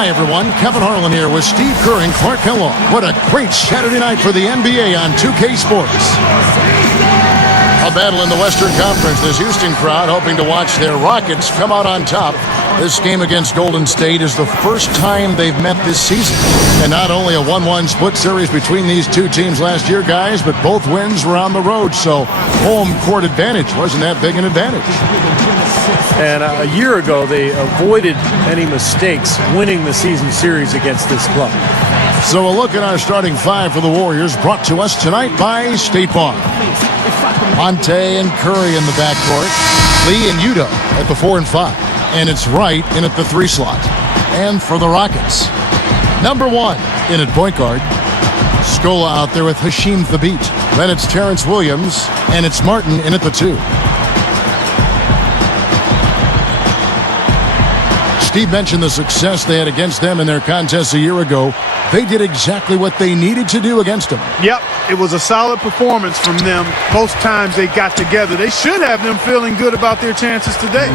Hi, everyone. Kevin Harlan here with Steve Curry and Clark Kellogg. What a great Saturday night for the NBA on 2K Sports. A battle in the Western Conference. This Houston crowd hoping to watch their Rockets come out on top. This game against Golden State is the first time they've met this season. And not only a 1-1 split series between these two teams last year, guys, but both wins were on the road. So home court advantage wasn't that big an advantage. And a year ago, they avoided any mistakes winning the season series against this club. So a look at our starting five for the Warriors, brought to us tonight by State Farm. Monte and Curry in the backcourt. Lee and Udo at the 4 and 5. And it's Wright in at the 3 slot. And for the Rockets, number 1 in at point guard. Scola out there with Hasheem Thabit. Then it's Terrence Williams. And it's Martin in at the 2. Steve mentioned the success they had against them in their contest a year ago. They did exactly what they needed to do against them. Yep, it was a solid performance from them both times they got together. They should have them feeling good about their chances today.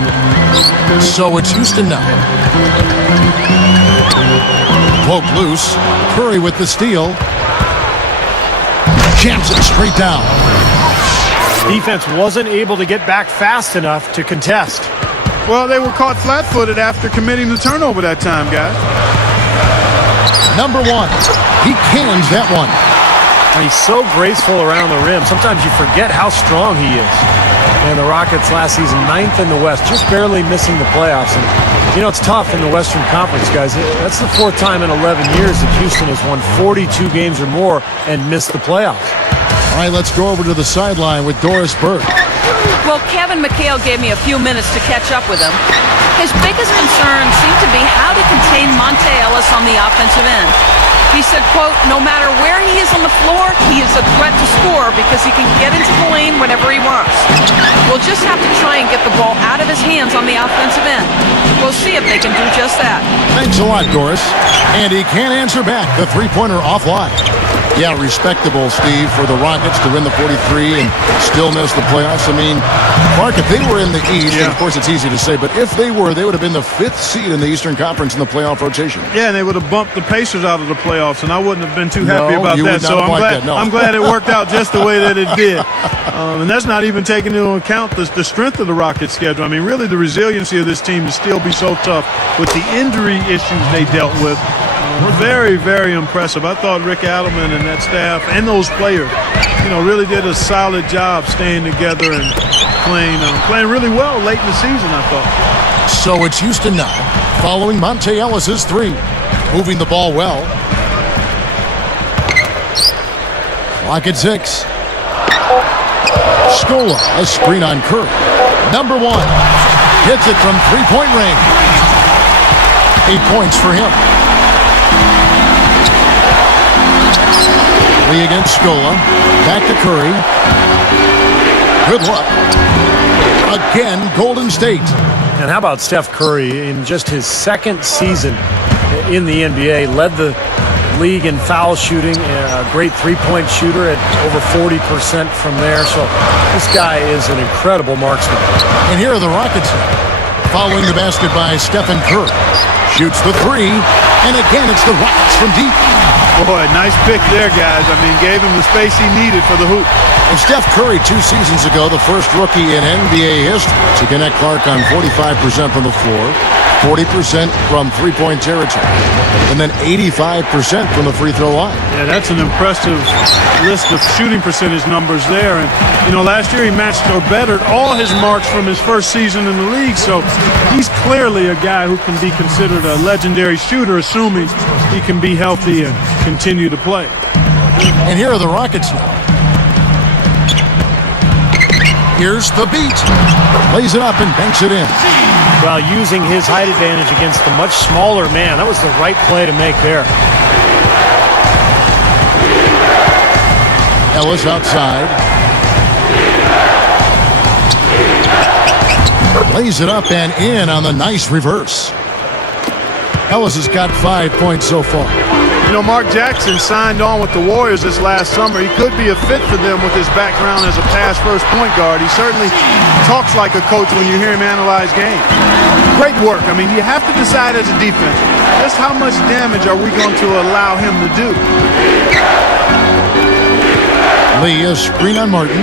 So it's Houston now. Poke loose. Curry with the steal. Jams it straight down. Defense wasn't able to get back fast enough to contest. Well, they were caught flat-footed after committing the turnover that time, guys. Number 1. He cans that one. He's so graceful around the rim. Sometimes you forget how strong he is. And the Rockets last season, 9th in the West, just barely missing the playoffs. And, you know, it's tough in the Western Conference, guys. That's the 4th time in 11 years that Houston has won 42 games or more and missed the playoffs. All right, let's go over to the sideline with Doris Burke. Well, Kevin McHale gave me a few minutes to catch up with him. His biggest concern seemed to be how to contain Monte Ellis on the offensive end. He said, quote, no matter where he is on the floor, he is a threat to score because he can get into the lane whenever he wants. We'll just have to try and get the ball out of his hands on the offensive end. We'll see if they can do just that. Thanks a lot, Doris. And he can't answer back the three-pointer offline. Yeah, respectable, Steve, for the Rockets to win the 43 and still miss the playoffs. I mean, Mark, if they were in the East, and of course it's easy to say, but if they were, they would have been the 5th seed in the Eastern Conference in the playoff rotation. Yeah, and they would have bumped the Pacers out of the playoffs, and I wouldn't have been too happy about that. So I'm glad it worked out just the way that it did. And that's not even taking into account the strength of the Rockets' schedule. I mean, really the resiliency of this team to still be so tough with the injury issues they dealt with. Very, very impressive. I thought Rick Adelman and that staff and those players, you know, really did a solid job staying together and playing really well late in the season, I thought. So it's Houston now, following Monte Ellis's 3, moving the ball well. Clock at 6. Scola, a screen on Curry. Number 1 hits it from 3-point range. 8 points for him. Lee against Scola. Back to Curry. Good luck. Again, Golden State. And how about Steph Curry in just his 2nd season in the NBA? Led the league in foul shooting. A great 3-point shooter at over 40% from there. So this guy is an incredible marksman. And here are the Rockets following the basket by Stephen Curry. Shoots the 3. And again, it's the Rockets from deep. Boy, nice pick there, guys. I mean, gave him the space he needed for the hoop. And Steph Curry 2 seasons ago, the first rookie in NBA history to connect Clark on 45% from the floor, 40% from three-point territory, and then 85% from the free throw line. Yeah, that's an impressive list of shooting percentage numbers there. And, you know, last year he matched or bettered all his marks from his first season in the league. So he's clearly a guy who can be considered a legendary shooter, assuming he can be healthy and continue to play. And here are the Rockets now. Here's the beat. Lays it up and banks it in. Well, using his height advantage against the much smaller man, that was the right play to make there. Ellis outside. Lays it up and in on the nice reverse. Ellis has got 5 points so far. You know, Mark Jackson signed on with the Warriors this last summer. He could be a fit for them with his background as a pass-first point guard. He certainly talks like a coach when you hear him analyze games. Great work. I mean, you have to decide as a defense, just how much damage are we going to allow him to do? Lee, a screen on Martin.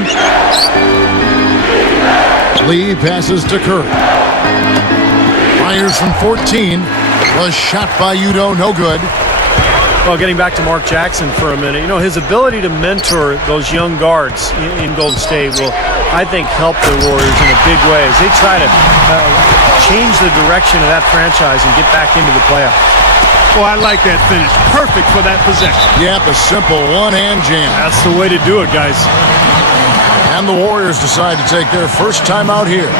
Lee passes to Curry. Fires from 14. Was shot by Udo, no good. Well, getting back to Mark Jackson for a minute, you know, his ability to mentor those young guards in Golden State will, I think, help the Warriors in a big way as they try to change the direction of that franchise and get back into the playoffs. Well, I like that finish. Perfect for that possession. Yep, a simple one-hand jam. That's the way to do it, guys. And the Warriors decide to take their first time out here.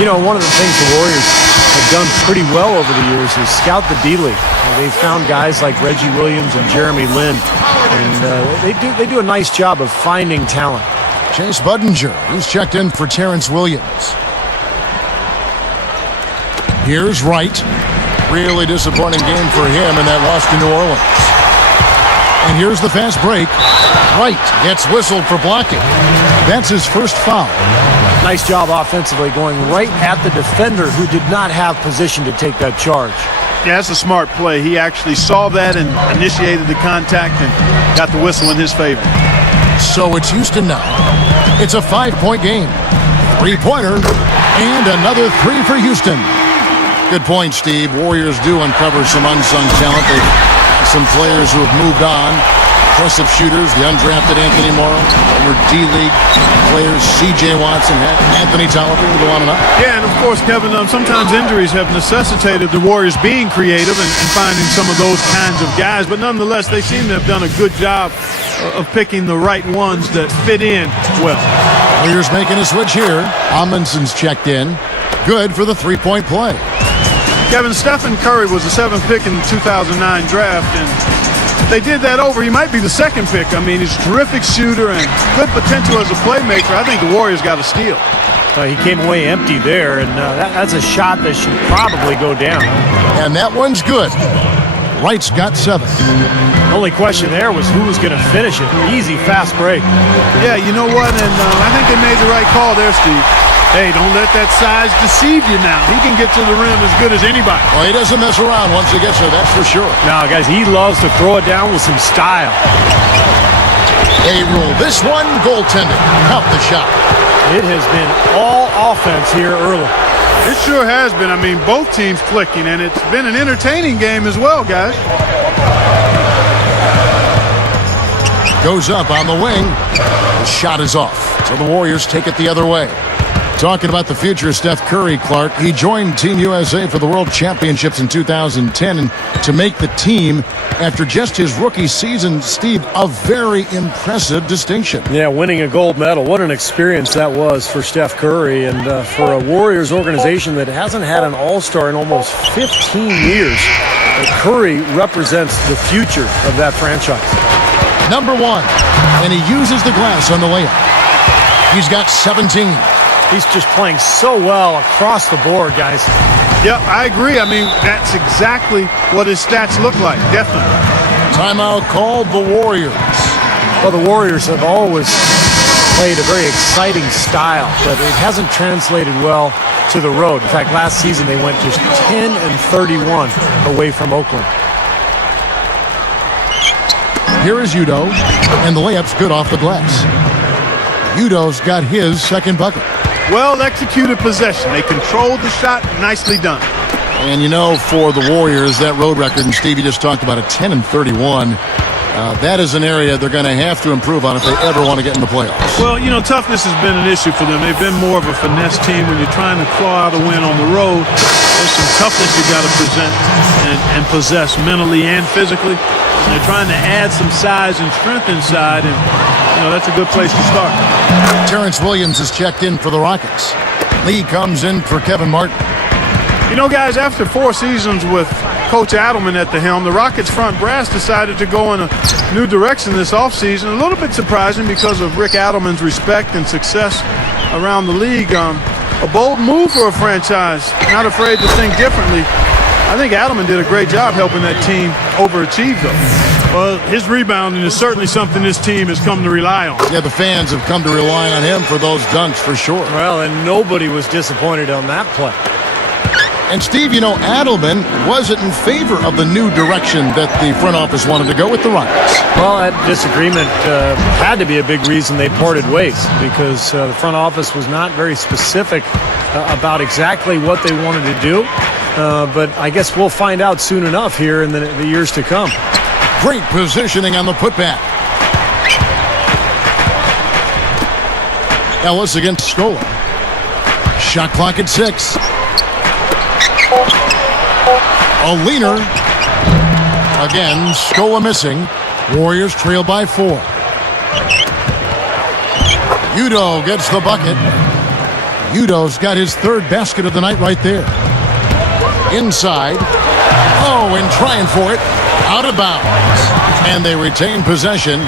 You know, one of the things the Warriors have done pretty well over the years is scout the D-League. They've found guys like Reggie Williams and Jeremy Lin, and they do a nice job of finding talent. Chase Budinger, he's checked in for Terrence Williams. Here's Wright. Really disappointing game for him in that loss to New Orleans. And here's the fast break. Wright gets whistled for blocking. That's his first foul. Nice job offensively going right at the defender who did not have position to take that charge. Yeah, that's a smart play. He actually saw that and initiated the contact and got the whistle in his favor. So it's Houston now. It's a 5-point game. 3-pointer and another 3 for Houston. Good point, Steve. Warriors do uncover some unsung talent. They've got some players who have moved on. Impressive shooters, the undrafted Anthony Morrow, former D-League players, C.J. Watson, Anthony Tolliver, go on and on. Yeah, and of course, Kevin, sometimes injuries have necessitated the Warriors being creative and finding some of those kinds of guys. But nonetheless, they seem to have done a good job of picking the right ones that fit in well. Warriors making a switch here. Amundsen's checked in. Good for the 3-point play. Kevin, Steph Curry was the 7th pick in the 2009 draft, and if they did that over, he might be the 2nd pick. I mean, he's a terrific shooter and good potential as a playmaker. I think the Warriors got a steal. He came away empty there, and that's a shot that should probably go down. And that one's good. Wright's got 7. The only question there was who was going to finish it. Easy, fast break. Yeah, you know what? And I think they made the right call there, Steve. Hey, don't let that size deceive you now. He can get to the rim as good as anybody. Well, he doesn't mess around once he gets there, that's for sure. No, guys, he loves to throw it down with some style. They rule this one goaltending. Count the shot. It has been all offense here early. It sure has been. I mean, both teams clicking, and it's been an entertaining game as well, guys. Goes up on the wing. The shot is off. So the Warriors take it the other way. Talking about the future of Steph Curry, Clark, he joined Team USA for the World Championships in 2010, and to make the team after just his rookie season, Steve, a very impressive distinction. Yeah, winning a gold medal. What an experience that was for Steph Curry and for a Warriors organization that hasn't had an all-star in almost 15 years. Curry represents the future of that franchise. Number 1, and he uses the glass on the layup. He's got 17. He's just playing so well across the board, guys. Yep, I agree. I mean, that's exactly what his stats look like, definitely. Timeout called the Warriors. Well, the Warriors have always played a very exciting style, but it hasn't translated well to the road. In fact, last season they went just 10-31 away from Oakland. Here is Udo, and the layup's good off the glass. Udo's got his second bucket. Well-executed possession. They controlled the shot. Nicely done. And you know, for the Warriors, that road record, and Stevie just talked about it, 10-31. That is an area they're going to have to improve on if they ever want to get in the playoffs. Well, you know, toughness has been an issue for them. They've been more of a finesse team. When you're trying to claw out a win on the road, there's some toughness you got to present and possess mentally and physically. And they're trying to add some size and strength inside, and you know, that's a good place to start. Terrence Williams is checked in for the Rockets. Lee comes in for Kevin Martin. You know, guys, after 4 seasons with Coach Adelman at the helm, the Rockets front brass decided to go in a new direction this offseason. A little bit surprising because of Rick Adelman's respect and success around the league. A bold move for a franchise, not afraid to think differently. I think Adelman did a great job helping that team overachieve, though. Well, his rebounding is certainly something this team has come to rely on. Yeah, the fans have come to rely on him for those dunks for sure. Well, and nobody was disappointed on that play. And Steve, you know, Adelman wasn't in favor of the new direction that the front office wanted to go with the Rockets. Well, that disagreement had to be a big reason they parted ways, because the front office was not very specific about exactly what they wanted to do. But I guess we'll find out soon enough here in the years to come. Great positioning on the putback. Ellis against Scola. Shot clock at 6. A leaner. Again, Scola missing. Warriors trail by 4. Udoh gets the bucket. Udoh's got his third basket of the night right there. Inside. Oh, and trying for it. Out of bounds. And they retain possession.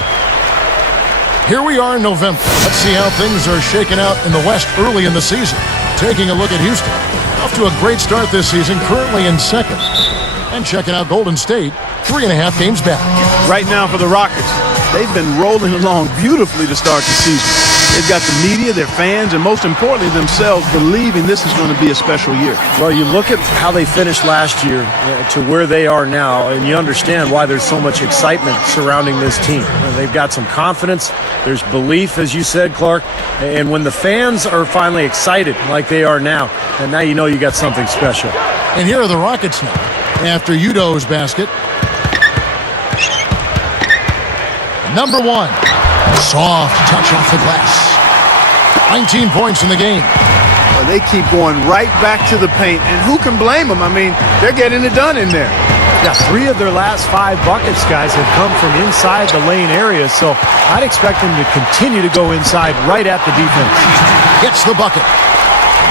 Here we are in November. Let's see how things are shaking out in the West early in the season. Taking a look at Houston. Off to a great start this season, currently in second. And checking out Golden State, 3.5 games back. Right now for the Rockets, they've been rolling along beautifully to start the season. They've got the media, their fans, and most importantly themselves believing this is going to be a special year. Well, you look at how they finished last year to where they are now, and you understand why there's so much excitement surrounding this team. They've got some confidence. There's belief, as you said, Clark. And when the fans are finally excited like they are now, and now you know you got something special. And here are the Rockets now after Udoh's basket. Number 1. Soft touch off the glass. 19 points in the game. Well, they keep going right back to the paint, and who can blame them? I mean, they're getting it done in there. Yeah, 3 of their last 5 buckets, guys, have come from inside the lane area, so I'd expect them to continue to go inside right at the defense. Gets the bucket.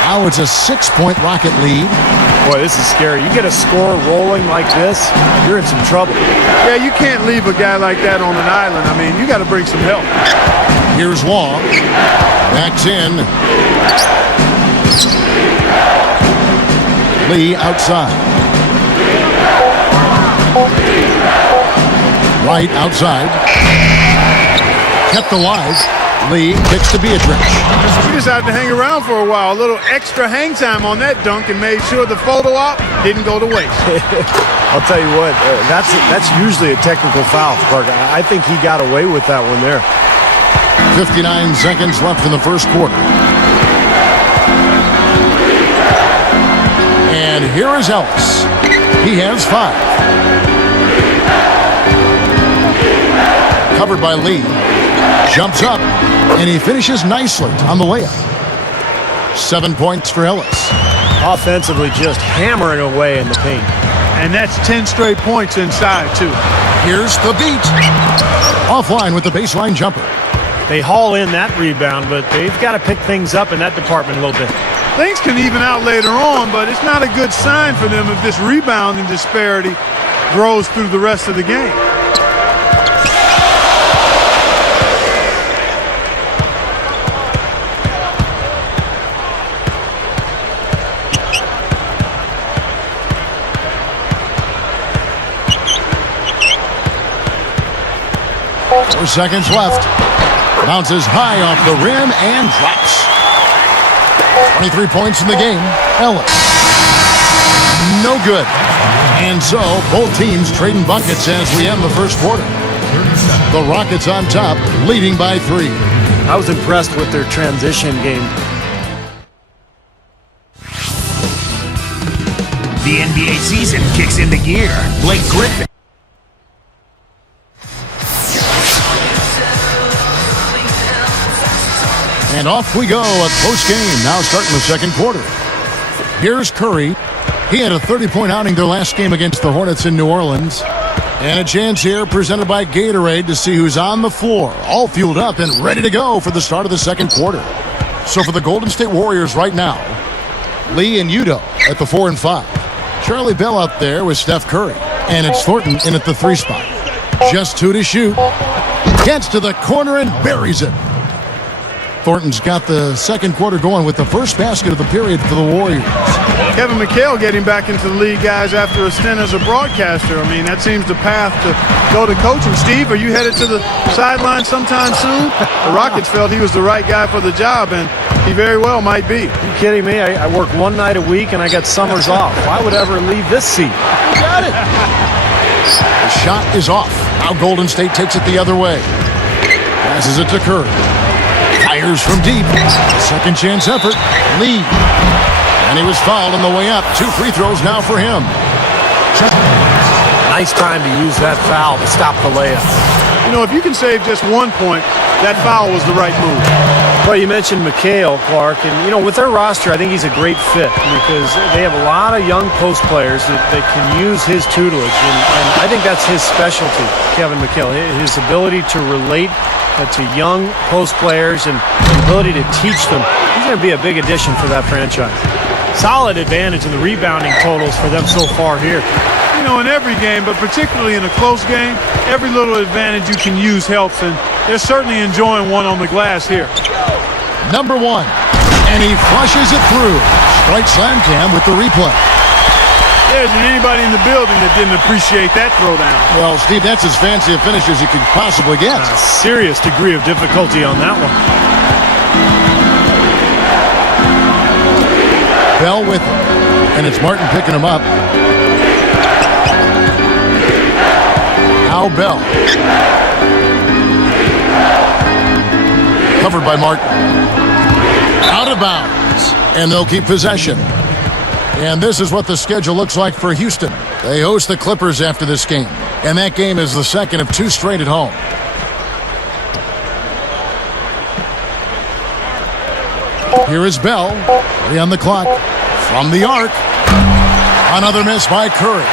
Now it's a 6-point Rocket lead. Boy, this is scary. You get a score rolling like this, you're in some trouble. Yeah, you can't leave a guy like that on an island. I mean, you got to bring some help. Here's Wong. Backs in. Lee outside. Right outside. Kept alive. Lee kicks to Beatrice. He decided to hang around for a while. A little extra hang time on that dunk and made sure the photo op didn't go to waste. I'll tell you what, that's usually a technical foul, Clark. I think he got away with that one there. 59 seconds left in the first quarter. And here is Ellis. He has 5. Covered by Lee. Jumps up, and he finishes nicely on the layup. 7 points for Ellis. Offensively, just hammering away in the paint. And that's 10 straight points inside, too. Here's the beat. Offline with the baseline jumper. They haul in that rebound, but they've got to pick things up in that department a little bit. Things can even out later on, but it's not a good sign for them if this rebounding disparity grows through the rest of the game. Seconds left. Bounces high off the rim and drops. 23 points in the game. Ellis. No good. And so both teams trading buckets as we end the first quarter. The Rockets on top, leading by 3. I was impressed with their transition game. The NBA season kicks into gear. Blake Griffin. And off we go, a close game, now starting the second quarter. Here's Curry. He had a 30-point outing their last game against the Hornets in New Orleans. And a chance here presented by Gatorade to see who's on the floor, all fueled up and ready to go for the start of the second quarter. So for the Golden State Warriors right now, Lee and Udoh at the 4 and 5. Charlie Bell out there with Steph Curry. And it's Thornton in at the 3 spot. Just 2 to shoot. Gets to the corner and buries it. Thornton's got the second quarter going with the first basket of the period for the Warriors. Kevin McHale getting back into the league, guys, after a stint as a broadcaster. I mean, that seems the path to go to coaching. Steve, are you headed to the sideline sometime soon? The Rockets felt he was the right guy for the job, and he very well might be. Are you kidding me? I work one night a week, and I got summers off. Why would I ever leave this seat? Got it. The shot is off. Now Golden State takes it the other way. Passes it to Curry. Fires from deep. Second chance effort. Lee. And he was fouled on the way up. 2 free throws now for him. Nice time to use that foul to stop the layup. You know, if you can save just 1 point, that foul was the right move. Well, you mentioned McHale, Clark, and, you know, with their roster, I think he's a great fit because they have a lot of young post players that can use his tutelage, and I think that's his specialty, Kevin McHale, his ability to relate to young post players and the ability to teach them. He's going to be a big addition for that franchise. Solid advantage in the rebounding totals for them so far here. You know, in every game, but particularly in a close game, every little advantage you can use helps, and they're certainly enjoying one on the glass here. Number 1, and he flushes it through. Strike slam cam with the replay. There isn't anybody in the building that didn't appreciate that throwdown. Well, Steve, that's as fancy a finish as you could possibly get. A serious degree of difficulty on that one. Bell with him, and it's Martin picking him up. Now Bell. Covered by Martin. Out of bounds, and they'll keep possession. And this is what the schedule looks like for Houston. They host the Clippers after this game, and that game is the second of 2 straight at home. Here is Bell, 3 on the clock, from the arc. Another miss by Curry.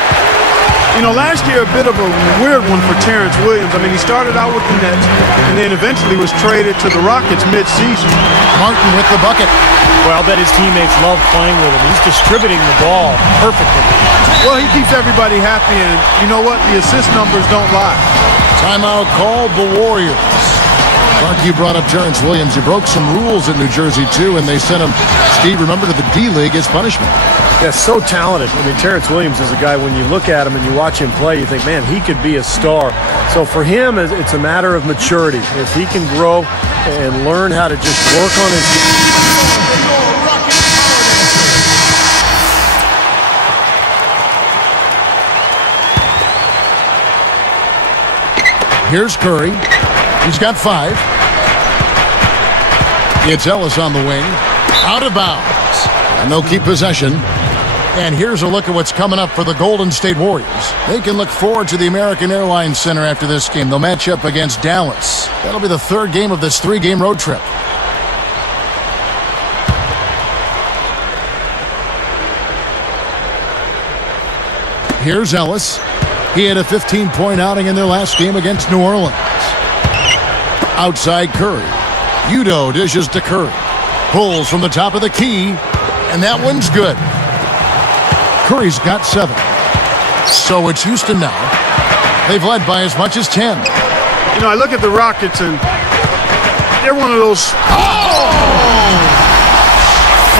You know, last year a bit of a weird one for Terrence Williams. I mean, he started out with the Nets and then eventually was traded to the Rockets mid-season. Martin with the bucket. Well, I bet his teammates love playing with him. He's distributing the ball perfectly. Well, he keeps everybody happy, and you know what? The assist numbers don't lie. Timeout called the Warriors. Clark, you brought up Terrence Williams. He broke some rules in New Jersey, too, and they sent him, Steve, remember, to the D-League as punishment. Yeah, so talented. I mean, Terrence Williams is a guy, when you look at him and you watch him play, you think, man, he could be a star. So for him, it's a matter of maturity. If he can grow and learn how to just work on his... Here's Curry. He's got 5. It's Ellis on the wing. Out of bounds. And they'll keep possession. And here's a look at what's coming up for the Golden State Warriors. They can look forward to the American Airlines Center after this game. They'll match up against Dallas. That'll be the 3rd game of this 3-game road trip. Here's Ellis. He had a 15-point outing in their last game against New Orleans. Outside Curry. Udo dishes to Curry. Pulls from the top of the key. And that one's good. Curry's got 7. So it's Houston now. They've led by as much as 10. You know, I look at the Rockets, and they're one of those... Oh!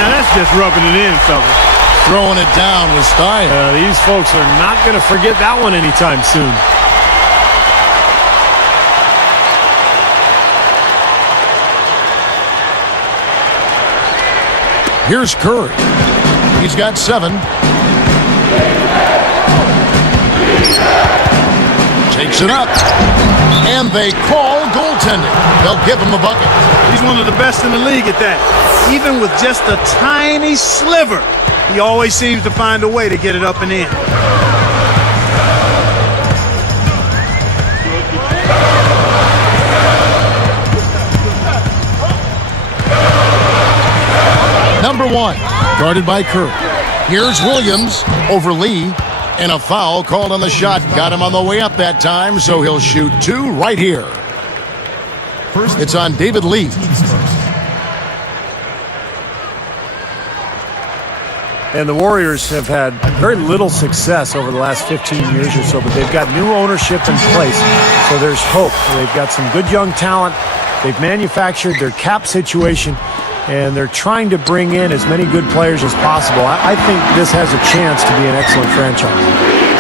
Now that's just rubbing it in, fellas. Throwing it down with style. These folks are not going to forget that one anytime soon. Here's Curry. He's got 7. Takes it up. And they call goaltending. They'll give him a bucket. He's one of the best in the league at that. Even with just a tiny sliver, he always seems to find a way to get it up and in. Number 1, guarded by Curry. Here's Williams over Lee, and a foul called on the shot. Got him on the way up that time, so he'll shoot 2 right here. It's on David Lee. And the Warriors have had very little success over the last 15 years or so, but they've got new ownership in place, so there's hope. They've got some good young talent, They've manufactured their cap situation, and they're trying to bring in as many good players as possible. I think this has a chance to be an excellent franchise.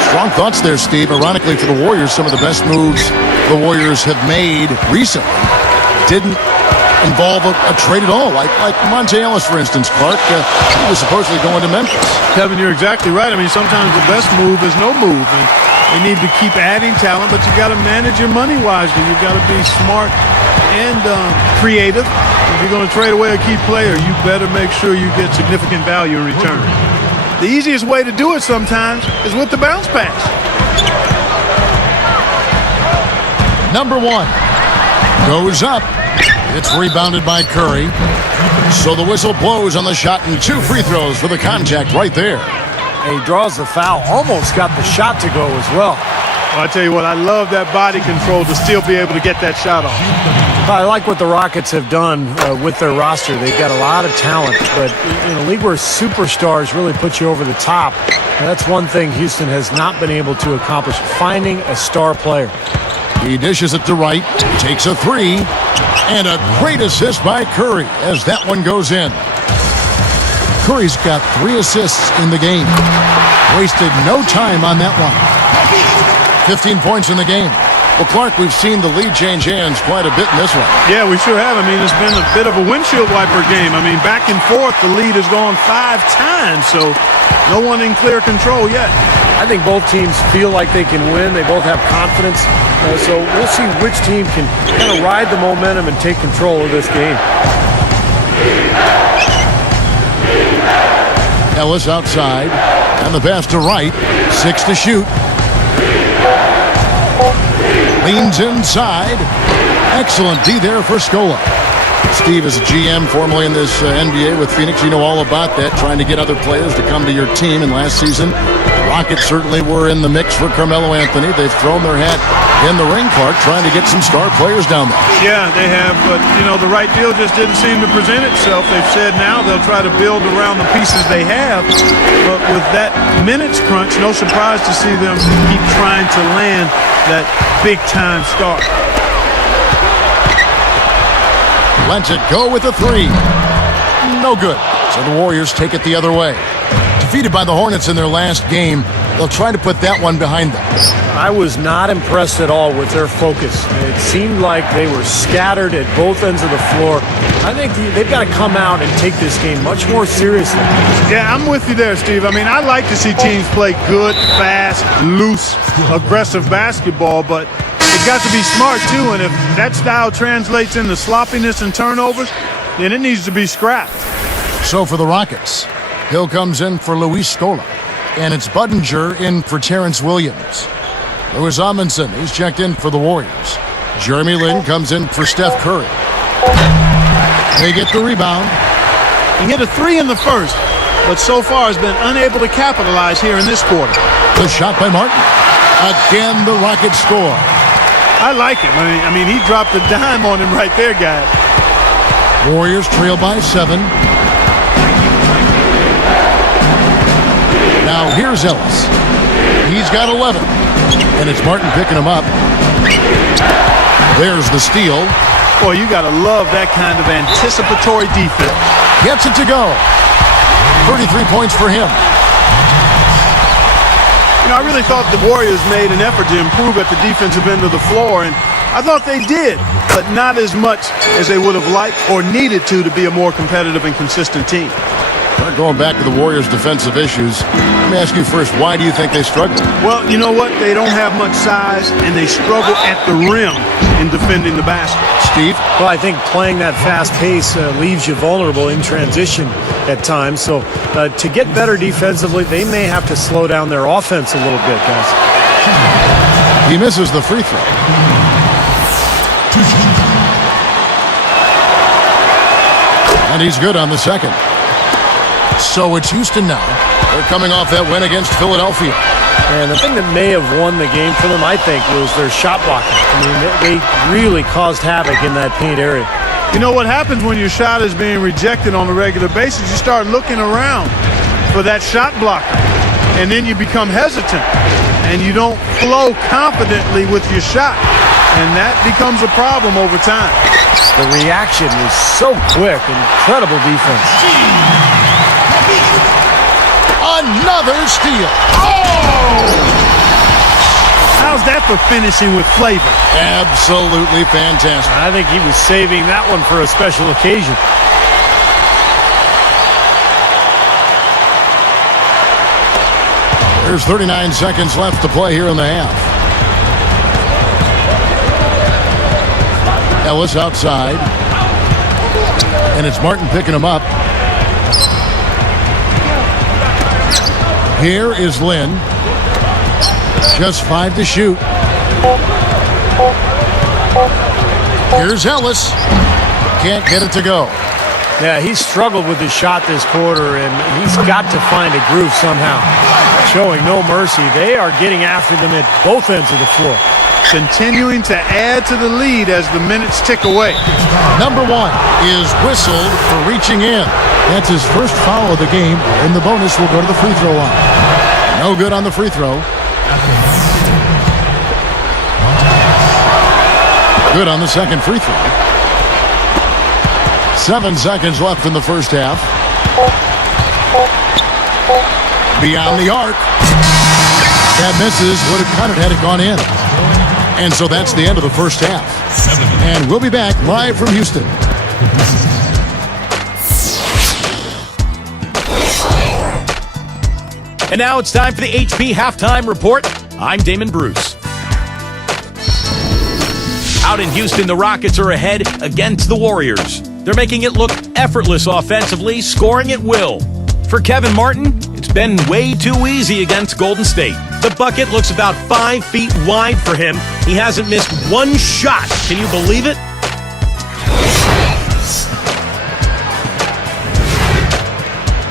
Strong thoughts there, Steve. Ironically, for the Warriors, some of the best moves the Warriors have made recently didn't involve a trade at all. Like Monte Ellis, for instance, Clark, he was supposedly going to Memphis. Kevin, you're exactly right. I mean, sometimes the best move is no move. And they need to keep adding talent, but you got to manage your money wisely. You've got to be smart and creative. If you're going to trade away a key player, you better make sure you get significant value in return. The easiest way to do it sometimes is with the bounce pass. Number one goes up. It's rebounded by Curry. So the whistle blows on the shot, and 2 free throws for the contact right there. And he draws the foul, almost got the shot to go as well. Well, I tell you what, I love that body control to still be able to get that shot off. I like what the Rockets have done with their roster. They've got a lot of talent, but in a league where superstars really put you over the top, that's one thing Houston has not been able to accomplish, finding a star player. He dishes it to Wright, takes a 3, and a great assist by Curry as that one goes in. Curry's got 3 assists in the game. Wasted no time on that one. 15 points in the game. Well, Clark, we've seen the lead change hands quite a bit in this one. Yeah, we sure have. I mean, it's been a bit of a windshield wiper game. I mean, back and forth, the lead has gone 5 times, so no one in clear control yet. I think both teams feel like they can win. They both have confidence. So we'll see which team can kind of ride the momentum and take control of this game. Ellis outside, and the pass to Wright. 6 to shoot. Leans inside. Excellent D there for Scola. Steve is a GM formerly in this NBA with Phoenix. You know all about that, trying to get other players to come to your team. And last season, the Rockets certainly were in the mix for Carmelo Anthony. They've thrown their hat in the ring, Clark, trying to get some star players down there. Yeah, they have, but, you know, the right deal just didn't seem to present itself. They've said now they'll try to build around the pieces they have, but with that minutes crunch, no surprise to see them keep trying to land that big-time start. Lets it go with a 3. No good. So the Warriors take it the other way. Defeated by the Hornets in their last game, they'll try to put that one behind them. I was not impressed at all with their focus. It seemed like they were scattered at both ends of the floor. I think they've got to come out and take this game much more seriously. Yeah, I'm with you there, Steve. I mean, I like to see teams play good, fast, loose, aggressive basketball, but it's got to be smart, too, and if that style translates into sloppiness and turnovers, then it needs to be scrapped. So for the Rockets, Hill comes in for Luis Scola, and it's Budinger in for Terrence Williams. Louis Amundsen, he's checked in for the Warriors. Jeremy Lin comes in for Steph Curry. They get the rebound. He hit a 3 in the first, but so far has been unable to capitalize here in this quarter. The shot by Martin. Again, the Rockets score. I like him. I mean, he dropped a dime on him right there, guys. Warriors trail by 7. Now here's Ellis. He's got 11. And it's Martin picking him up. There's the steal. Boy, you got to love that kind of anticipatory defense. Gets it to go. 33 points for him. You know, I really thought the Warriors made an effort to improve at the defensive end of the floor, and I thought they did, but not as much as they would have liked or needed to be a more competitive and consistent team. Going back to the Warriors' defensive issues, let me ask you first, why do you think they struggle? Well, you know what? They don't have much size, and they struggle at the rim in defending the basket. Steve? Well, I think playing that fast pace leaves you vulnerable in transition at times. So to get better defensively, they may have to slow down their offense a little bit, guys. He misses the free throw. And he's good on the second. So it's Houston now. They're coming off that win against Philadelphia. And the thing that may have won the game for them, I think, was their shot blocking. I mean, they really caused havoc in that paint area. You know what happens when your shot is being rejected on a regular basis? You start looking around for that shot blocker, and then you become hesitant, and you don't flow confidently with your shot. and that becomes a problem over time. The reaction was so quick. Incredible defense. Another steal. How's that for finishing with flavor? Absolutely fantastic. I think he was saving that one for a special occasion. There's 39 seconds left to play here in the half. Ellis outside. And it's Martin picking him up. Here is Lynn. Just 5 to shoot. Here's Ellis. Can't get it to go. Yeah, he's struggled with his shot this quarter, and he's got to find a groove somehow. Showing no mercy. They are getting after them at both ends of the floor. Continuing to add to the lead as the minutes tick away. Number 1 is whistled for reaching in. That's his first foul of the game, and the bonus will go to the free throw line. No good on the free throw. Good on the second free throw. 7 seconds left in the first half. Beyond the arc. That misses. Would have cut it had it gone in. And so that's the end of the first half. And we'll be back live from Houston. And now it's time for the HP Halftime Report. I'm Damon Bruce. Out in Houston, the Rockets are ahead against the Warriors. They're making it look effortless offensively, scoring at will. For Kevin Martin, it's been way too easy against Golden State. The bucket looks about 5 feet wide for him. He hasn't missed one shot. Can you believe it?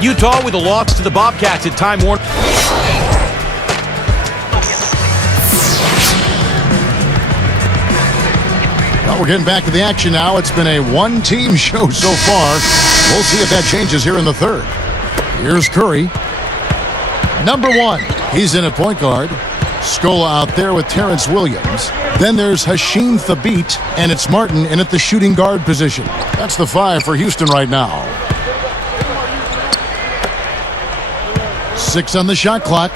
Utah with a loss to the Bobcats at Time Warner. Well, we're getting back to the action now. It's been a one-team show so far. We'll see if that changes here in the third. Here's Curry. Number 1, he's in at point guard. Scola out there with Terrence Williams. Then there's Hashim Thabit, and it's Martin in at the shooting guard position. That's the 5 for Houston right now. 6 on the shot clock.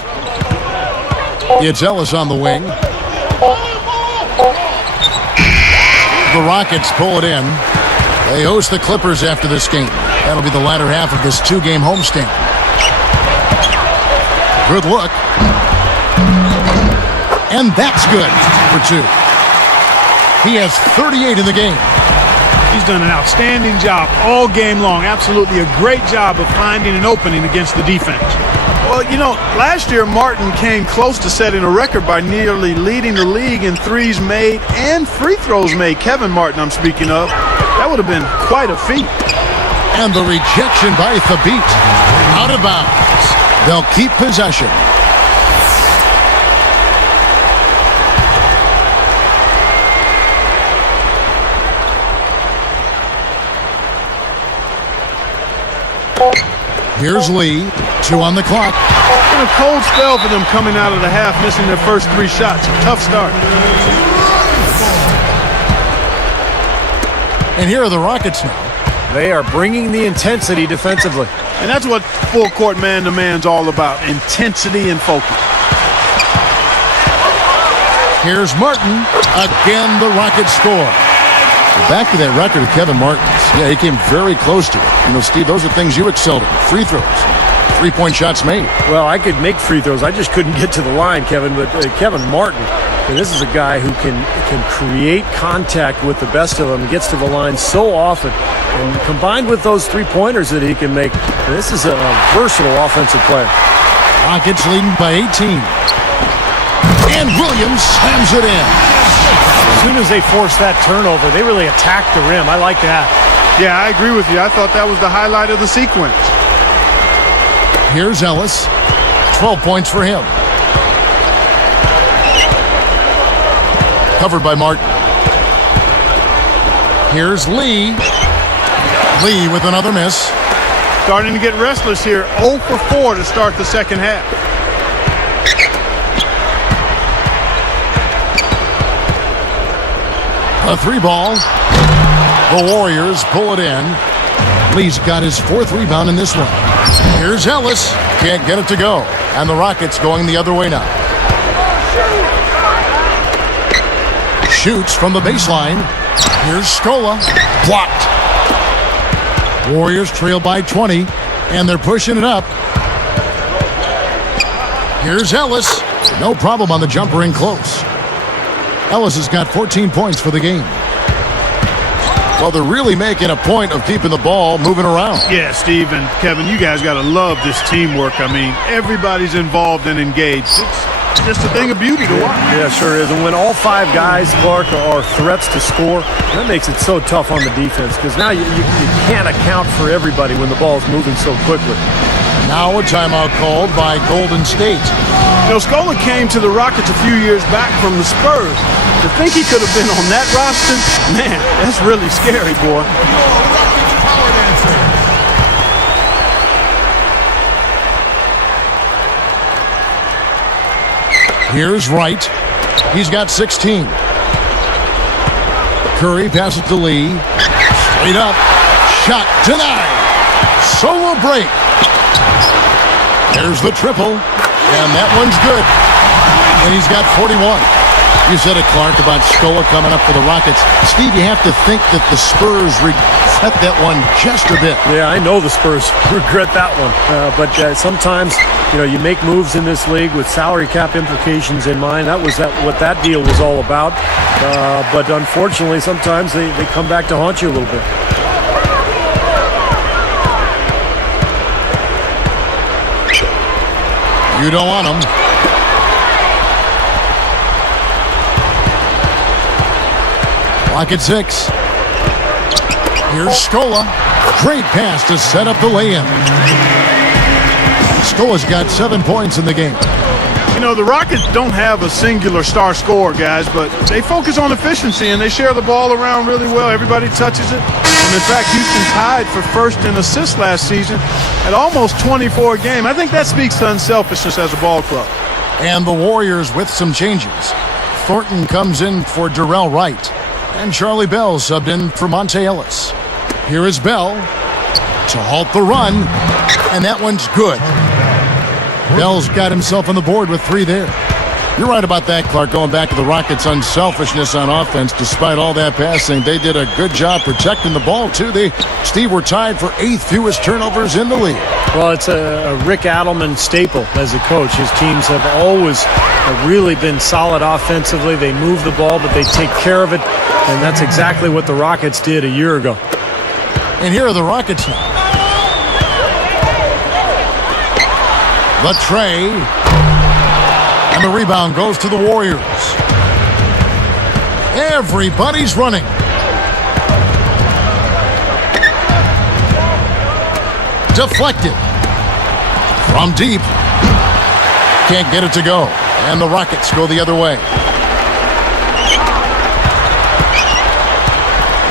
It's Ellis on the wing. The Rockets pull it in. They host the Clippers after this game. That'll be the latter half of this 2-game homestand. Good look. And that's good for 2. He has 38 in the game. He's done an outstanding job all game long. Absolutely a great job of finding an opening against the defense. Well, you know, last year Martin came close to setting a record by nearly leading the league in threes made and free throws made. Kevin Martin, I'm speaking of. That would have been quite a feat. And the rejection by Thabit. Out of bounds. They'll keep possession. Here's Lee. 2 on the clock. It's been a cold spell for them coming out of the half, missing their first 3 shots. Tough start. And here are the Rockets now. They are bringing the intensity defensively. And that's what full court man-to-man's all about, intensity and focus. Here's Martin. Again, the Rockets score. Back to that record of Kevin Martin's. Yeah, he came very close to it. You know, Steve, those are things you excelled in. Free throws. 3-point shots made. Well, I could make free throws. I just couldn't get to the line, Kevin. But Kevin Martin, this is a guy who can create contact with the best of them. He gets to the line so often. And combined with those 3-pointers that he can make, this is a versatile offensive player. Rockets leading by 18. And Williams slams it in. As soon as they force that turnover, they really attack the rim. I like that. Yeah, I agree with you. I thought that was the highlight of the sequence. Here's Ellis. 12 points for him. Covered by Martin. Here's Lee. Lee with another miss. Starting to get restless here. 0 for 4 to start the second half. A 3-ball. The Warriors pull it in. Lee's got his 4th rebound in this one. Here's Ellis. Can't get it to go. And the Rockets going the other way now. Shoots from the baseline. Here's Scola. Blocked. Warriors trail by 20. And they're pushing it up. Here's Ellis. No problem on the jumper in close. Ellis has got 14 points for the game. Well, they're really making a point of keeping the ball moving around. Yeah, Steve and Kevin, you guys got to love this teamwork. I mean, everybody's involved and engaged. It's just a thing of beauty to watch. Yeah, sure is. And when all 5 guys, Clark, are threats to score, that makes it so tough on the defense because now you can't account for everybody when the ball's moving so quickly. Now a timeout called by Golden State. You know, Scola came to the Rockets a few years back from the Spurs. To think he could have been on that roster, man, that's really scary, boy. Here's Wright. He's got 16. Curry passes to Lee. Straight up. Shot denied. Solo break. There's the triple. And that one's good. And he's got 41. You said it, Clark, about Scola coming up for the Rockets. Steve, you have to think that the Spurs regret that one just a bit. Yeah, I know the Spurs regret that one. But sometimes, you make moves in this league with salary cap implications in mind. That was what that deal was all about. But unfortunately, sometimes they come back to haunt you a little bit. You don't want them. Clock at 6. Here's Scola. Great pass to set up the lay-in. Scola's got 7 points in the game. You know, the Rockets don't have a singular star scorer, guys, but they focus on efficiency and they share the ball around really well. Everybody touches it. And in fact, Houston tied for first in assists last season at almost 24 a game. I think that speaks to unselfishness as a ball club. And the Warriors with some changes. Thornton comes in for Darrell Wright. And Charlie Bell subbed in for Monte Ellis. Here is Bell to halt the run. And that one's good. Bell's got himself on the board with 3 there. You're right about that, Clark. Going back to the Rockets' unselfishness on offense, despite all that passing, they did a good job protecting the ball, too. Steve, were tied for 8th fewest turnovers in the league. Well, it's a Rick Adelman staple as a coach. His teams have always really been solid offensively. They move the ball, but they take care of it, and that's exactly what the Rockets did a year ago. And here are the Rockets now. The tray. And the rebound goes to the Warriors. Everybody's running. Deflected. From deep. Can't get it to go. And the Rockets go the other way.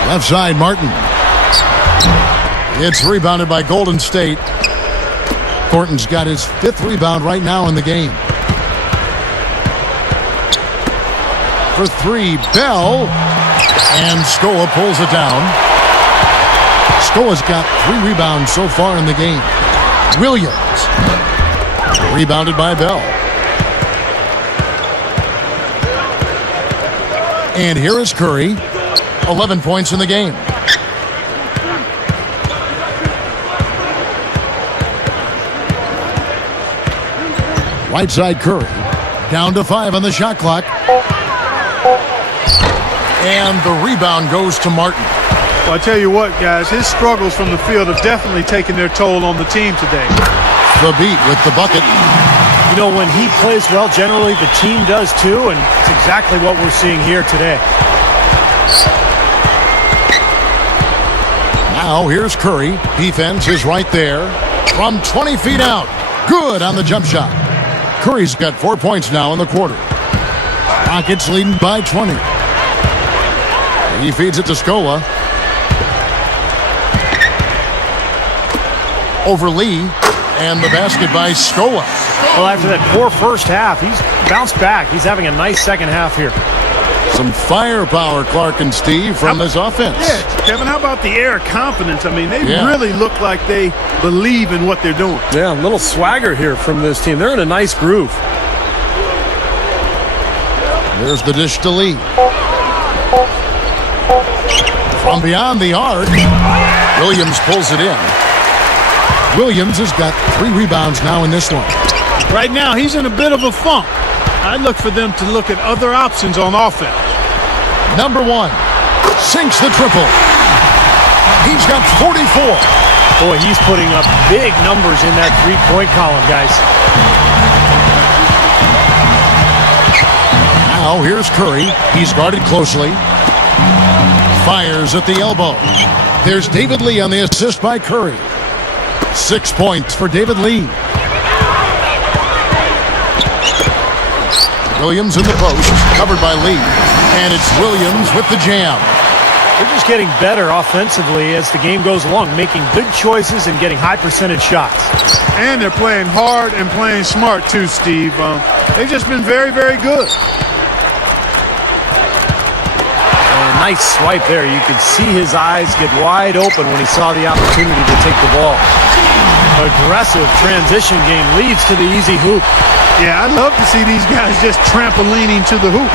Left side, Martin. It's rebounded by Golden State. Thornton's got his 5th rebound right now in the game. For 3, Bell. And Scola pulls it down. Scola's got 3 rebounds so far in the game. Williams. Rebounded by Bell. And here is Curry. 11 points in the game. Right side Curry. Down to 5 on the shot clock. And the rebound goes to Martin. Well, I tell you what, guys, his struggles from the field have definitely taken their toll on the team today. The beat with the bucket. You know, when he plays well, generally the team does too, and it's exactly what we're seeing here today. Now here's Curry. Defense is right there. From 20 feet out. Good on the jump shot. Curry's got 4 points now in the quarter. Rockets leading by 20. He feeds it to Scola. Over Lee. And the basket by Scola. Well, after that poor first half, he's bounced back. He's having a nice second half here. Some firepower, Clark and Steve, from this offense. Yeah, Kevin, how about the air of confidence? I mean, they really look like they believe in what they're doing. Yeah, a little swagger here from this team. They're in a nice groove. There's the dish to Lee. From beyond the arc, Williams pulls it in. Williams has got 3 rebounds now in this one. Right now, he's in a bit of a funk. I look for them to look at other options on offense. Number 1 sinks the triple. He's got 44. Boy, he's putting up big numbers in that three-point column, guys. Now here's Curry. He's guarded closely. Fires at the elbow. There's David Lee on the assist by Curry. 6 points for David Lee. Williams in the post, covered by Lee. And it's Williams with the jam. They're just getting better offensively as the game goes along, making good choices and getting high percentage shots. And they're playing hard and playing smart too, Steve. They've just been very, very good. And a nice swipe there. You could see his eyes get wide open when he saw the opportunity to take the ball. Aggressive transition game leads to the easy hoop. Yeah, I'd love to see these guys just trampolining to the hoop.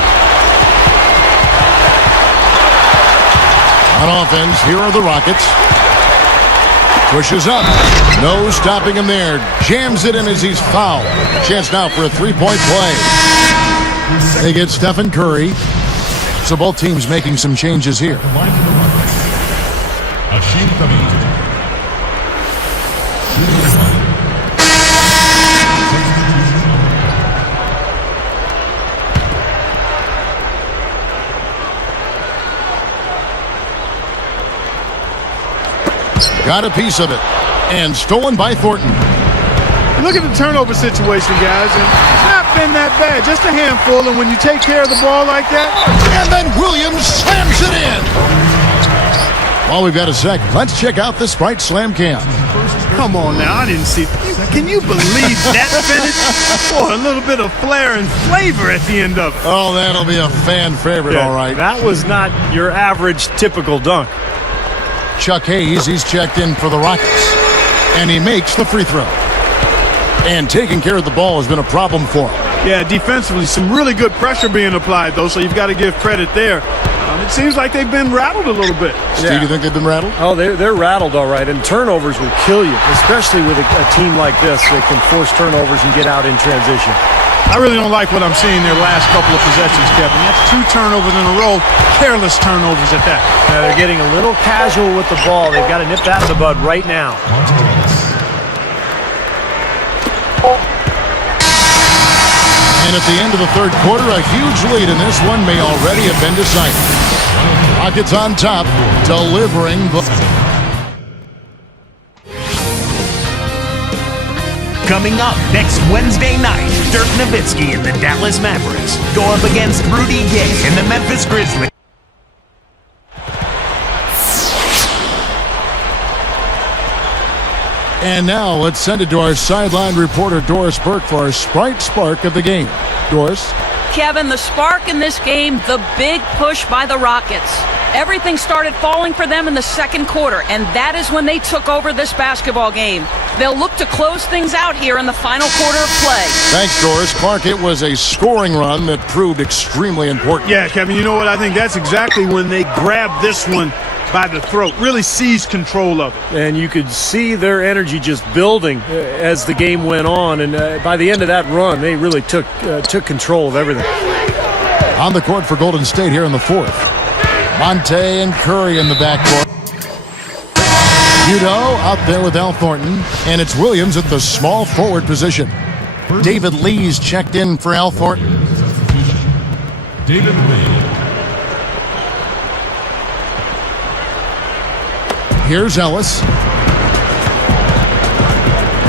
On offense, here are the Rockets. Pushes up. No stopping him there. Jams it in as he's fouled. Chance now for a 3-point play. They get Stephen Curry. So both teams making some changes here. Got a piece of it. And stolen by Thornton. Look at the turnover situation, guys. And it's not been that bad. Just a handful. And when you take care of the ball like that. And then Williams slams it in. While we've got a sec, let's check out the Sprite Slam Cam. Come on now. I didn't see. Can you believe that finish? Boy, a little bit of flair and flavor at the end of it. Oh, that'll be a fan favorite, all right. That was not your average typical dunk. Chuck Hayes, he's checked in for the Rockets. And he makes the free throw. And taking care of the ball has been a problem for him. Yeah, defensively, some really good pressure being applied, though, so you've got to give credit there. It seems like they've been rattled a little bit. Steve, you think they've been rattled? Oh, they're rattled, all right. And turnovers will kill you, especially with a team like this that can force turnovers and get out in transition. I really don't like what I'm seeing their last couple of possessions, Kevin. That's 2 turnovers in a row, careless turnovers at that. They're getting a little casual with the ball. They've got to nip that in the bud right now. And at the end of the third quarter, a huge lead in this one may already have been decided. Rockets on top, delivering the... Coming up next Wednesday night, Dirk Nowitzki and the Dallas Mavericks go up against Rudy Gay and the Memphis Grizzlies. And now let's send it to our sideline reporter, Doris Burke, for our Sprite Spark of the game. Doris? Kevin, the spark in this game, the big push by the Rockets. Everything started falling for them in the second quarter, and that is when they took over this basketball game. They'll look to close things out here in the final quarter of play. Thanks, Doris. Clark, it was a scoring run that proved extremely important. Yeah, Kevin, you know what? I think that's exactly when they grabbed this one by the throat, really seized control of it. And you could see their energy just building as the game went on. And by the end of that run, they really took control of everything. On the court for Golden State here in the fourth. Monte and Curry in the backcourt. Udo out there with Al Thornton. And it's Williams at the small forward position. David Lee's checked in for Al Thornton. David Lee. Here's Ellis.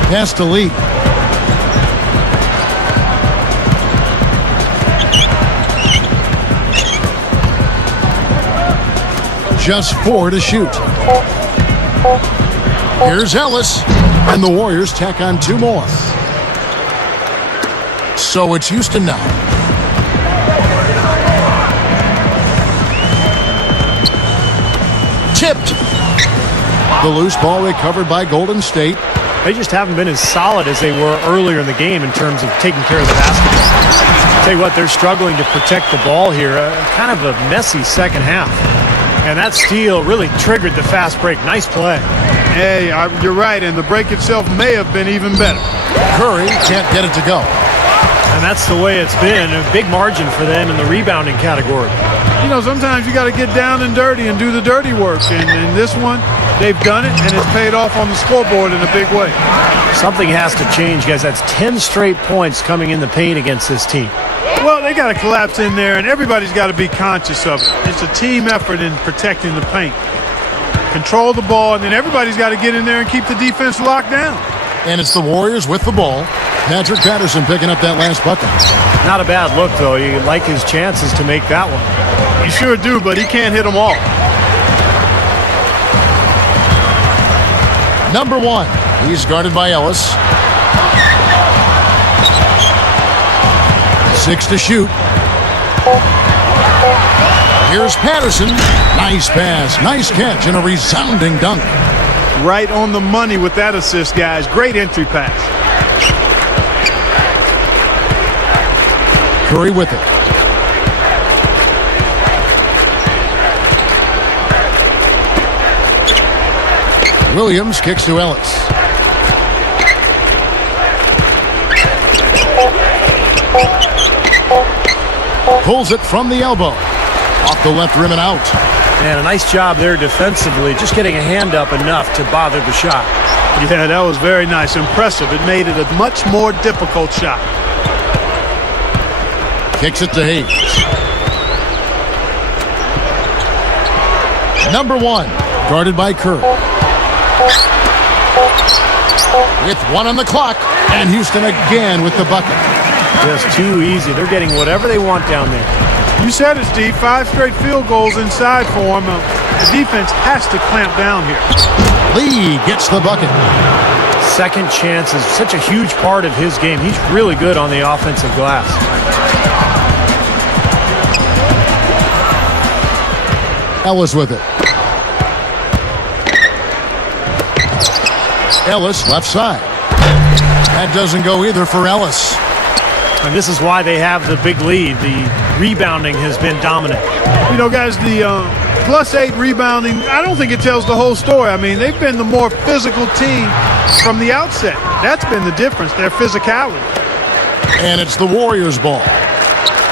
Pass to Lee. Just 4 to shoot. Here's Ellis. And the Warriors tack on 2 more. So it's Houston now. The loose ball recovered by Golden State. They just haven't been as solid as they were earlier in the game in terms of taking care of the basketball. Tell you what, they're struggling to protect the ball here. Kind of a messy second half. And that steal really triggered the fast break. Nice play. Hey, you're right, and the break itself may have been even better. Curry can't get it to go. And that's the way it's been. A big margin for them in the rebounding category. You know, sometimes you got to get down and dirty and do the dirty work. And in this one, they've done it, and it's paid off on the scoreboard in a big way. Something has to change, guys. That's 10 straight points coming in the paint against this team. Well, they got to collapse in there, and everybody's got to be conscious of it. It's a team effort in protecting the paint. Control the ball, and then everybody's got to get in there and keep the defense locked down. And it's the Warriors with the ball. Patrick Patterson picking up that last bucket. Not a bad look, though. You like his chances to make that one. You sure do, but he can't hit them all. Number one. He's guarded by Ellis. 6 to shoot. Here's Patterson. Nice pass, nice catch, and a resounding dunk. Right on the money with that assist, guys. Great entry pass. Curry with it. Williams kicks to Ellis. Pulls it from the elbow. Off the left rim and out. And a nice job there defensively, just getting a hand up enough to bother the shot. Yeah, that was very nice. Impressive. It made it a much more difficult shot. Kicks it to Hayes. Number one, guarded by Curry. With 1 on the clock, and Houston again with the bucket. Just too easy. They're getting whatever they want down there. You said it, Steve. 5 straight field goals inside for him. The defense has to clamp down here. Lee gets the bucket. Second chance is such a huge part of his game. He's really good on the offensive glass. Ellis with it. Ellis left side. That doesn't go either for Ellis. And this is why they have the big lead. The rebounding has been dominant. You know, guys, the +8 rebounding, I don't think it tells the whole story. I mean, they've been the more physical team from the outset. That's been the difference, their physicality. And it's the Warriors' ball.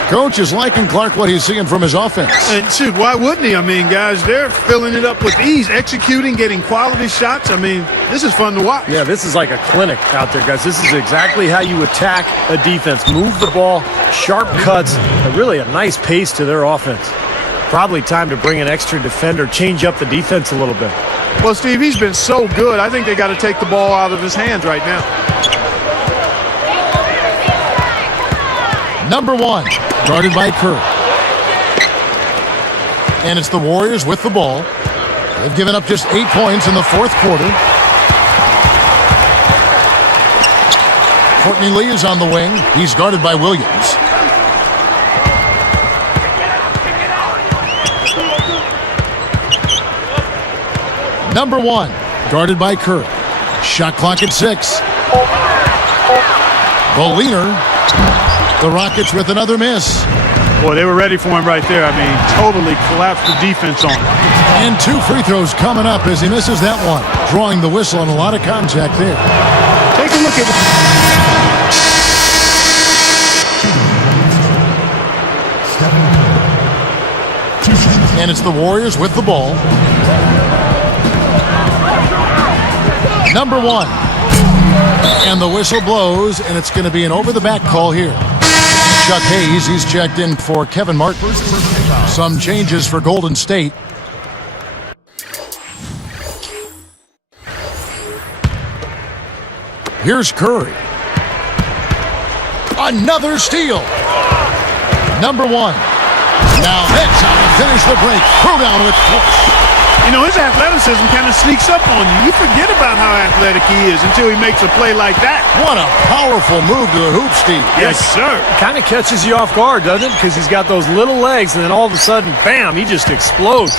Coach is liking Clark what he's seeing from his offense. And shoot, why wouldn't he? I mean, guys, they're filling it up with ease, executing, getting quality shots. I mean, this is fun to watch. Yeah, this is like a clinic out there, guys. This is exactly how you attack a defense. Move the ball, sharp cuts, and really a nice pace to their offense. Probably time to bring an extra defender, change up the defense a little bit. Well, Steve, he's been so good. I think they got to take the ball out of his hands right now. Number one, guarded by Curry. And it's the Warriors with the ball. They've given up just 8 points in the fourth quarter. Courtney Lee is on the wing. He's guarded by Williams. Number one, guarded by Curry. Shot clock at 6. Boliner. The Rockets with another miss. Boy, they were ready for him right there. I mean, totally collapsed the defense on him. And 2 free throws coming up as he misses that one. Drawing the whistle and a lot of contact there. Take a look at And it's the Warriors with the ball. Number one. And the whistle blows, and it's going to be an over-the-back call here. Chuck Hayes, he's checked in for Kevin Martin. Some changes for Golden State. Here's Curry. Another steal. Number one. Now that's how to finish the break. Throw down with force. You know, his athleticism kind of sneaks up on you. You forget about how athletic he is until he makes a play like that. What a powerful move to the hoop, Steve. Yes, sir. Kind of catches you off guard, doesn't it? Because he's got those little legs, and then all of a sudden, bam, he just explodes.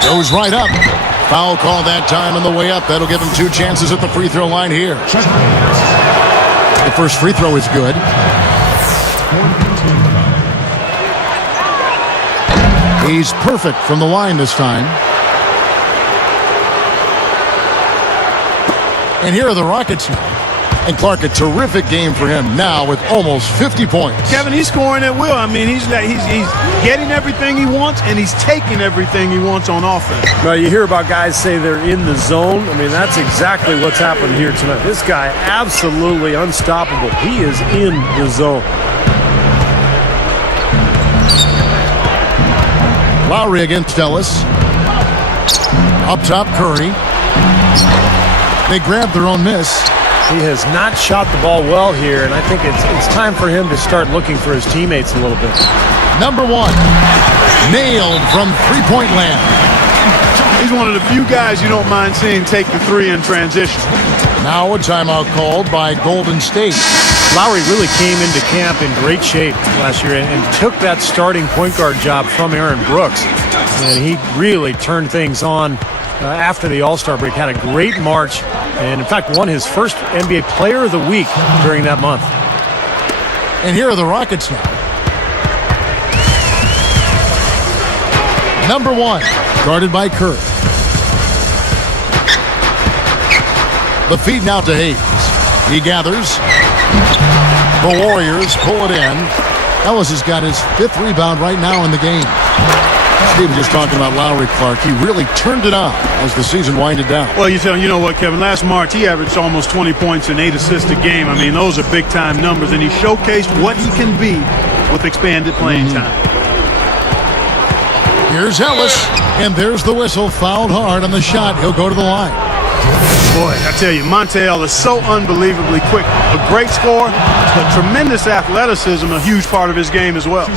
Goes right up. Foul call that time on the way up. That'll give him 2 chances at the free throw line here. The first free throw is good. He's perfect from the line this time. And here are the Rockets now. And Clark, a terrific game for him now with almost 50 points. Kevin, he's scoring at will. I mean, he's getting everything he wants, and he's taking everything he wants on offense. Well, you hear about guys say they're in the zone. I mean, that's exactly what's happened here tonight. This guy, absolutely unstoppable. He is in the zone. Lowry against Ellis. Up top, Curry. They grab their own miss. He has not shot the ball well here, and I think it's time for him to start looking for his teammates a little bit. Number 1. Nailed from three-point land. He's one of the few guys you don't mind seeing take the 3 in transition. Now a timeout called by Golden State. Lowry really came into camp in great shape last year and took that starting point guard job from Aaron Brooks. And he really turned things on after the All-Star break. Had a great March and, in fact, won his first NBA Player of the Week during that month. And here are the Rockets now. Number 1, guarded by Curry. The feed now to Hayes. He gathers. The Warriors pull it in. Ellis has got his 5th rebound right now in the game. Steve was just talking about Lowry, Clark. He really turned it on as the season winded down. Well, you know what, Kevin? Last March, he averaged almost 20 points and 8 assists a game. I mean, those are big-time numbers, and he showcased what he can be with expanded playing time. Here's Ellis, and there's the whistle. Fouled hard on the shot. He'll go to the line. Boy, I tell you, Montiel is so unbelievably quick. A great scorer, but tremendous athleticism, a huge part of his game as well.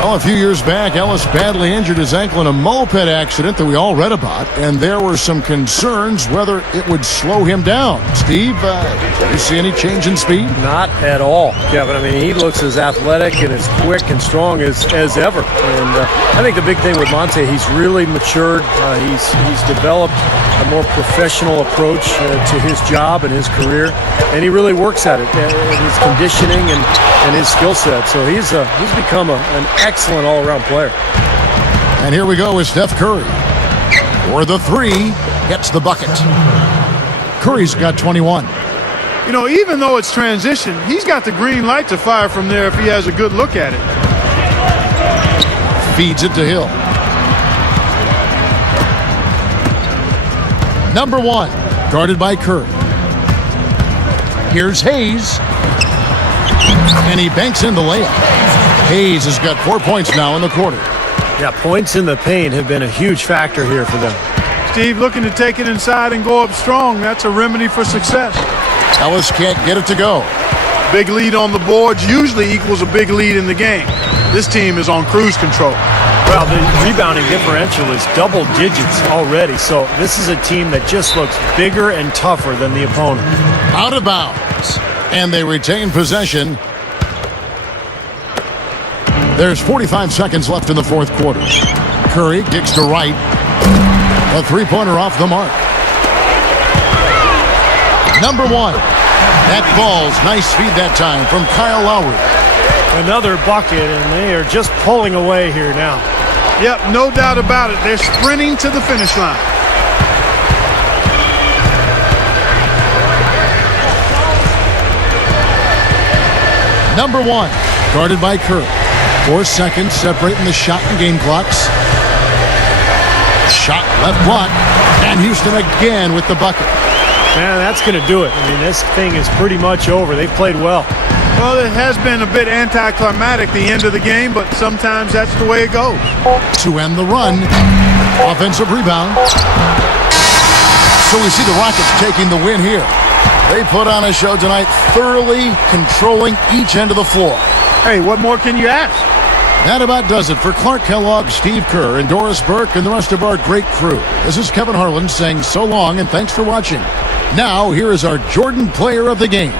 Well, a few years back, Ellis badly injured his ankle in a moped accident that we all read about, and there were some concerns whether it would slow him down. Steve, do you see any change in speed? Not at all, Kevin. I mean, he looks as athletic and as quick and strong as ever. And I think the big thing with Monte, he's really matured. He's developed a more professional approach to his job and his career, and he really works at it, his conditioning and his skill set. So he's become an excellent all-around player. And here we go with Steph Curry. For the 3, gets the bucket. Curry's got 21. You know, even though it's transition, he's got the green light to fire from there if he has a good look at it. Feeds it to Hill. Number 1, guarded by Curry. Here's Hayes. And he banks in the layup. Hayes has got 4 points now in the quarter. Yeah, points in the paint have been a huge factor here for them. Steve looking to take it inside and go up strong. That's a remedy for success. Ellis can't get it to go. Big lead on the boards usually equals a big lead in the game. This team is on cruise control. Well, the rebounding differential is double digits already, so this is a team that just looks bigger and tougher than the opponent. Out of bounds, and they retain possession. There's 45 seconds left in the 4th quarter. Curry kicks to right. A 3-pointer off the mark. Number 1. That falls. Nice feed that time from Kyle Lowry. Another bucket, and they are just pulling away here now. Yep, no doubt about it. They're sprinting to the finish line. Number 1, guarded by Curry. 4 seconds separating the shot and game clocks. Shot left block, and Houston again with the bucket. Man, that's going to do it. I mean, this thing is pretty much over. They've played well. Well, it has been a bit anticlimactic, the end of the game, but sometimes that's the way it goes. To end the run, offensive rebound. So we see the Rockets taking the win here. They put on a show tonight, thoroughly controlling each end of the floor. Hey, what more can you ask? That about does it for Clark Kellogg, Steve Kerr, and Doris Burke, and the rest of our great crew. This is Kevin Harlan saying so long and thanks for watching. Now, here is our Jordan Player of the Game.